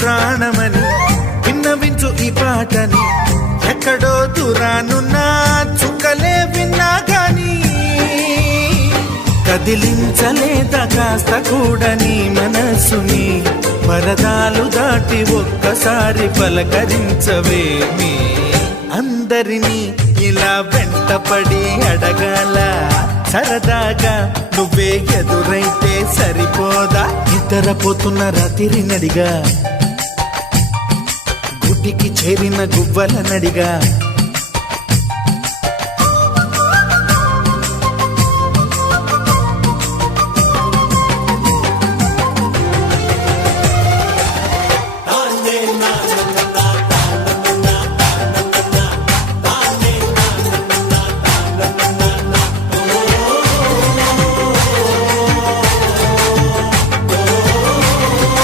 ప్రాణమని విన్నవించు ఈ పాటని ఎక్కడో దూరానున్నా చుక్కలే విన్నా గాని కదిలించలేదా కాస్త కూడా నీ మనసుని పరదాలు దాటి ఒక్కసారి పలకరించవేమి అందరినీ ఇలా వెంటపడి అడగాల సరదాగా నువ్వే ఎదురైతే సరిపోదా నిద్రపోతున్న రాత్రి నడిగా గుడికి చేరిన గువ్వల నడిగా